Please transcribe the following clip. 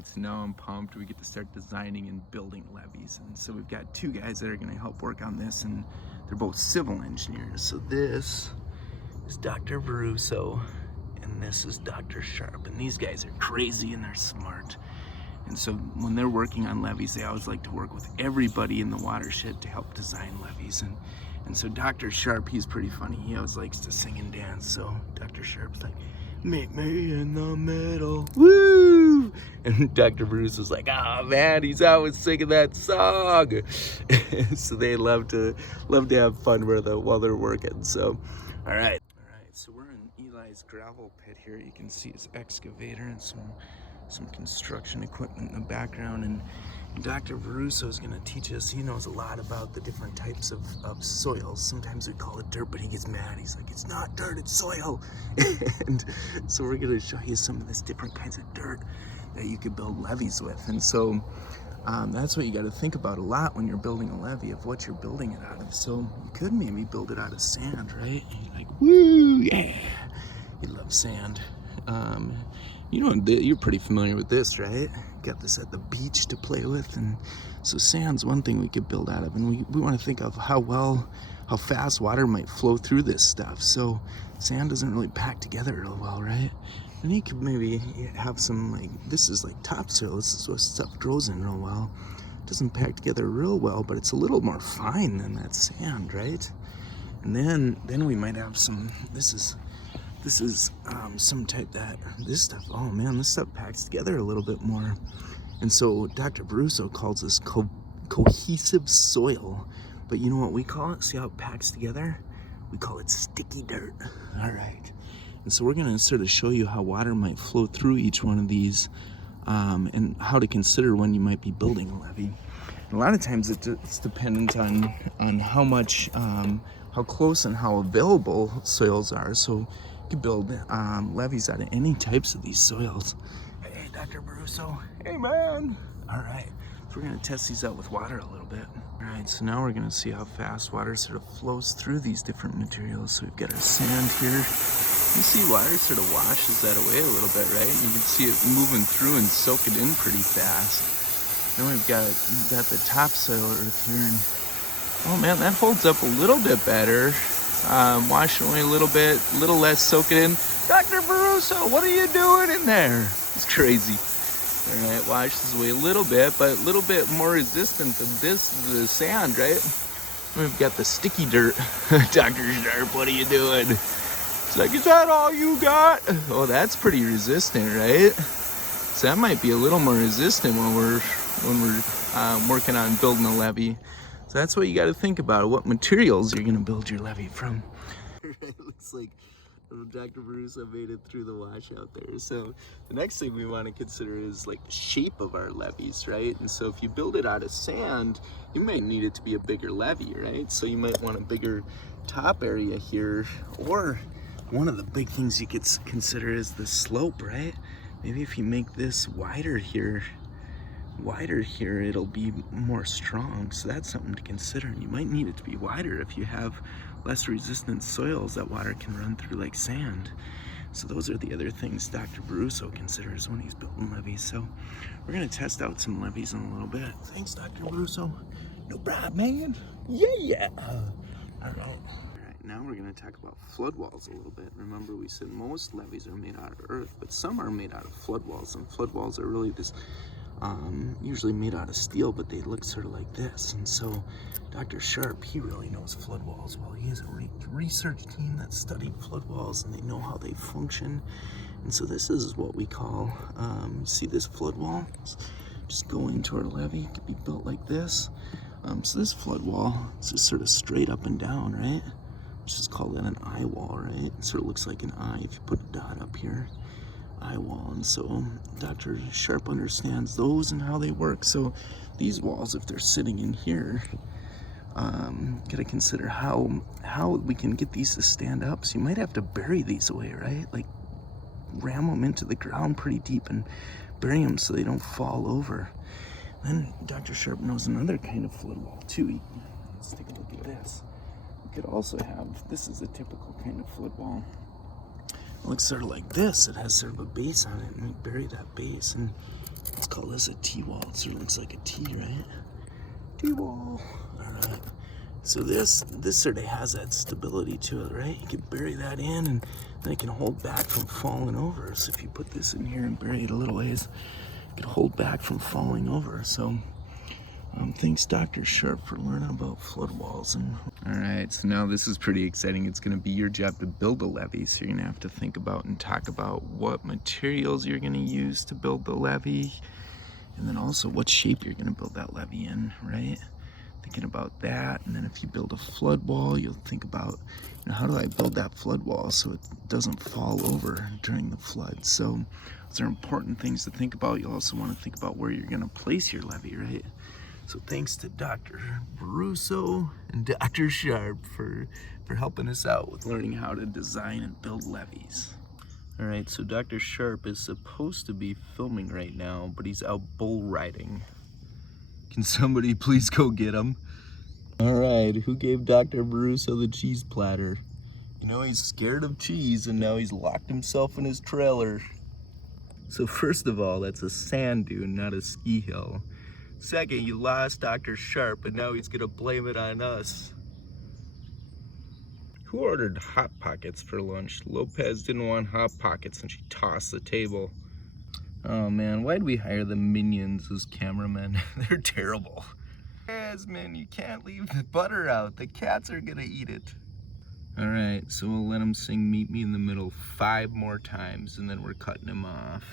right, so now I'm pumped. We get to start designing and building levees. And so we've got two guys that are gonna help work on this, and they're both civil engineers. So this is Dr. Veruso, and this is Dr. Sharp. And these guys are crazy and they're smart. And so when they're working on levees, they always like to work with everybody in the watershed to help design levees. And so Dr. Sharp, he's pretty funny. He always likes to sing and dance. So Dr. Sharp's like, meet me in the middle, woo! And Dr. Bruce is like, oh man, he's always singing that song. So they love to have fun while they're working. So, all right. So we're in Eli's gravel pit here. You can see his excavator and some construction equipment in the background. And Dr. Veruso is going to teach us. He knows a lot about the different types of soils. Sometimes we call it dirt, but he gets mad. He's like, it's not dirt, it's soil. And so we're going to show you some of this different kinds of dirt that you could build levees with. And so that's what you got to think about a lot when you're building a levee, of what you're building it out of. So you could maybe build it out of sand, right? And you're like, woo, yeah. You love sand. You know, you're pretty familiar with this, right? Got this at the beach to play with. And so sand's one thing we could build out of. And we want to think of how fast water might flow through this stuff. So sand doesn't really pack together real well, right? And you could maybe have some, like, this is like topsoil. This is what stuff grows in real well. It doesn't pack together real well, but it's a little more fine than that sand, right? And then we might have some, this is some type this stuff, oh man, this stuff packs together a little bit more. And so Dr. Veruso calls this cohesive soil. But you know what we call it? See how it packs together? We call it sticky dirt. All right. And so we're going to sort of show you how water might flow through each one of these, and how to consider when you might be building a levee. And a lot of times it's dependent on how much, how close and how available soils are. So you can build levees out of any types of these soils. Hey, Dr. Veruso. Hey, man. All right. So we're going to test these out with water a little bit. All right, so now we're going to see how fast water sort of flows through these different materials. So we've got our sand here. You see water sort of washes that away a little bit, right? You can see it moving through and soak it in pretty fast. Then we've got the topsoil earth here. And, oh man, that holds up a little bit better. Wash away a little bit, a little less soak it in. Dr. Veruso, what are you doing in there? It's crazy. All right, washes away a little bit, but a little bit more resistant than the sand, right? We've got the sticky dirt. Dr. Sharp, what are you doing? It's like, is that all you got? Oh, that's pretty resistant, right? So that might be a little more resistant when we're working on building a levee. So that's what you got to think about, what materials you're going to build your levee from. It looks like Dr. Veruso made it through the washout there. So the next thing we want to consider is like the shape of our levees, right? And so if you build it out of sand, you might need it to be a bigger levee, right? So you might want a bigger top area here, or one of the big things you could consider is the slope, right? Maybe if you make this wider here, it'll be more strong. So that's something to consider. And you might need it to be wider if you have less resistant soils that water can run through, like sand. So those are the other things Dr. Veruso considers when he's building levees. So we're going to test out some levees in a little bit. Thanks, Dr. Veruso. No problem, man. Yeah. All right. Now we're going to talk about flood walls a little bit. Remember, we said most levees are made out of earth, but some are made out of flood walls. And flood walls are really this, usually made out of steel, but they look sort of like this. And so Dr. Sharp, he really knows flood walls well. He has a research team that studied flood walls, and they know how they function. And so this is what we call, see this flood wall? Just go into our levee. It could be built like this. So this flood wall is just sort of straight up and down, right? Just call that an eye wall, right? It sort of looks like an eye if you put a dot up here. Eye wall. And so Dr. Sharp understands those and how they work. So these walls, if they're sitting in here, gotta consider how we can get these to stand up. So you might have to bury these away, right? Like ram them into the ground pretty deep and bury them so they don't fall over. Then Dr. Sharp knows another kind of flood wall too. Let's take a look at this. We could also have, this is a typical kind of flood wall. It looks sort of like this. It has sort of a base on it, and we bury that base. And Let's call this a T-wall. It sort of looks like a T, right? T-wall. All right. So this sort of has that stability to it, right? You can bury that in, and then it can hold back from falling over. So if you put this in here and bury it a little ways, it can hold back from falling over. So thanks Dr. Sharp for learning about flood walls. All right, so now this is pretty exciting. It's gonna be your job to build a levee. So you're gonna have to think about and talk about what materials you're gonna use to build the levee, and then also what shape you're gonna build that levee in, right? Thinking about that. And then if you build a flood wall, you'll think about, how do I build that flood wall so it doesn't fall over during the flood? So those are important things to think about. You'll also want to think about where you're going to place your levee, right? So thanks to Dr. Baruso and Dr. Sharp for helping us out with learning how to design and build levees. All right, so Dr. Sharp is supposed to be filming right now, but he's out bull riding. Can somebody please go get him? All right, who gave Dr. Baruso the cheese platter? He's scared of cheese, and now he's locked himself in his trailer. So first of all, that's a sand dune, not a ski hill. Second, you lost Dr. Sharp, and now he's gonna blame it on us. Who ordered Hot Pockets for lunch? Lopez didn't want Hot Pockets, and she tossed the table. Oh man, why'd we hire the minions as cameramen? They're terrible. Jasmine, you can't leave the butter out. The cats are gonna eat it. All right, so we'll let him sing Meet Me in the Middle 5 more times, and then we're cutting him off.